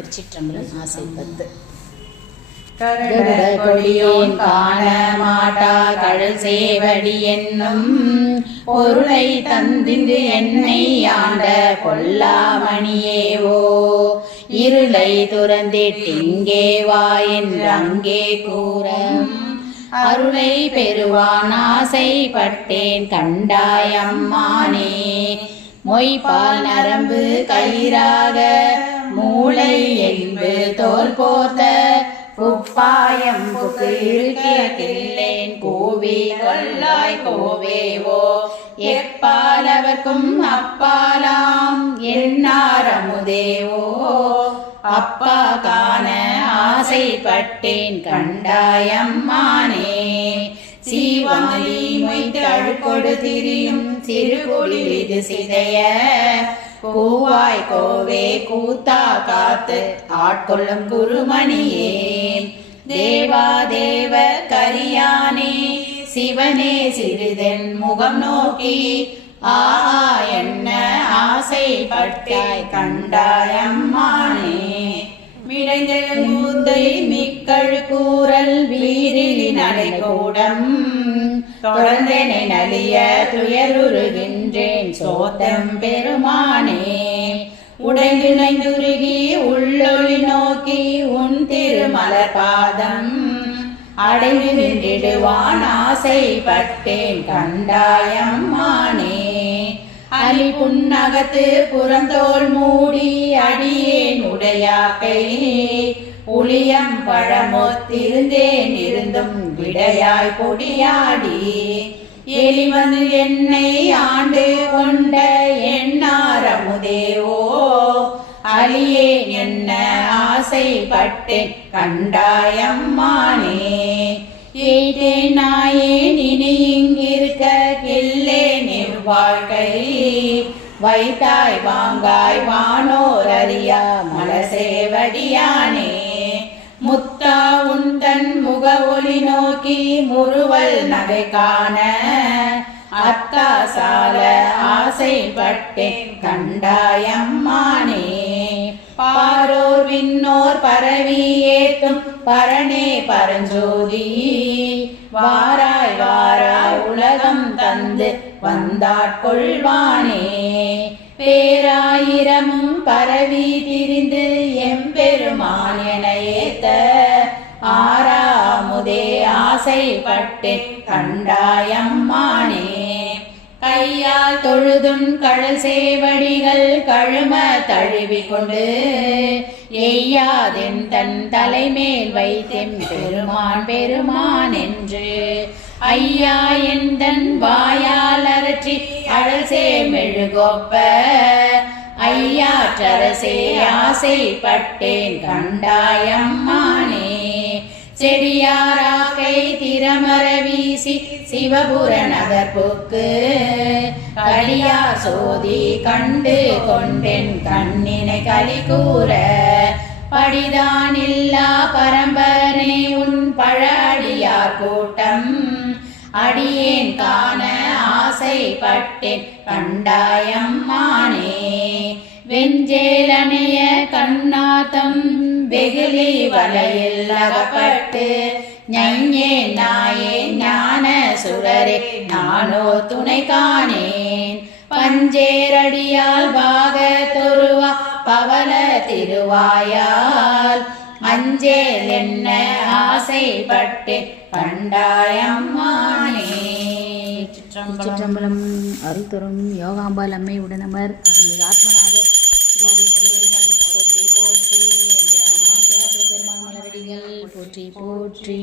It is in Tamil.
திருச்சிற்றம்பலம். ஆசை 10. கருட கொடியோன் காண மாட்டா கடல் சேவடி என்னும் பொருளை தந்திந்து என்னை ஆண்ட பொல்லாமணியேவோ, இருளை துறந்திட்டிங்கே வா என்று அங்கே கூற அருளை பெறுவான் ஆசைப்பட்டேன் கண்டாயம்மானே. மொய்பால் நரம்பு கயிறாக மூளை என்பு தோல் போர்த்த குப்பாயம் புக்கு இருக்கில்லேன் கூவி கொள்ளாய் கோவேவோ, எப்பாலவர்க்கும் அப்பாலாம் எண்ணாரமுதேவோ. அப்பா காண ஆசைப்பட்டேன் கண்டாயம்மானே. சீவாலி மொய்த்து அழுக்கொடு திரியும் சிறுகுடில் இது சிதைய கூவாய் கோவே கூத்தா காத்து ஆட்கொள்ளும் குருமணியே. தேவா தேவ கரியானே சிவனே சிறிதென் முகம் நோக்கி ஆ என்ன ஆசைப்பட்டாய் கண்டாயம்மானே. மிடைந்தூந்தை மிக்கழு கூறல் வீரிலி நடைகூடம் தொடர்ந்தனை நலிய துயருகின்றேன் சோத்தம் பெருமானே. உடைந்து நைந்துருகி உள்ளொளி நோக்கி உன் திருமலர் பாதம் அடைந்து நின்றிடுவான் ஆசைப்பட்டேன் கண்டாயம்மானே. அலி புன்னகத்து புறந்தோல் மூடி அடியேன் உடையாக்கை புளியம் பழமொத்திருந்தேன் இருந்தும் விடையாய் பொடியாடி எலி வந்து என்னை ஆண்டு கொண்ட எண்ணாரமுதேவோ. அலியேன் என்ன ஆசைப்பட்டேன் கண்டாயம்மானே. எய்தேன் நாயேன் இனி இங்கிருக்க கில்லேன் வாழ்க்கை வைத்தாய் வாங்காய் வானோர் அறியா மலசேவடியானே. முத்தா உந்தன் முக ஒளி நோக்கி முறுவல் நகை காண அத்தா சால ஆசைப்பட்டேன் கண்டாயம்மானே. பாரோர் விண்ணோர் பரவி ஏத்தும் பரணே பரஞ்சோதி வாராய் வாராய் உலகம் தந்து வந்தாட்கொள்வானே. பேராயிரமும் பரவி திரிந்து எம்பெருமான் என ஏத்த ஆறாமுதே ஆசைப்பட்டேன் கண்டாயம்மானே. கையால் தொழுதும் கடல் சேவடிகள் கழும தழுவி கொண்டு எய்யாதென் தன் தலைமேல் வைத்தெம் பெருமான் பெருமான் என்று ஐயா எந்தன் வாயால் அரற்றி அழல் சேமெழுகொப்ப ஐயாற்றரசே ஆசைப்பட்டேன் கண்டாயம்மானே. செடியாராக்கை திறமர வீசி சிவபுர நகர்புக்கு கடியார் சோதி கண்டு கொண்டேன் கண்ணினை களி கூற படிதானில்லா பரம்பரனே உன் பழ அடியார் கூட்டம் அடியேன் காண ஆசைப்பட்டேன் கண்டாயம்மானே. வெஞ்சேலனைய கண்ணாத்தம் வெகுலி வலையில் அகப்பட்டு ஞே நாயே ஞான சுரரே நானோ துணை காணேன். பஞ்சேரடியால் பாக தொருவா பவல திருவாயால் அஞ்சேல் என்ன ஆசைப்பட்டேன் கண்டாயம்மானே. திருச்சிற்றம்பலம். அருள் தரும் யோகாம்பாள் அம்மை உடனமர் அருள்மிகு ஆத்மநாதர் பெருமாள் மலரடிகள் போற்றி போற்றி.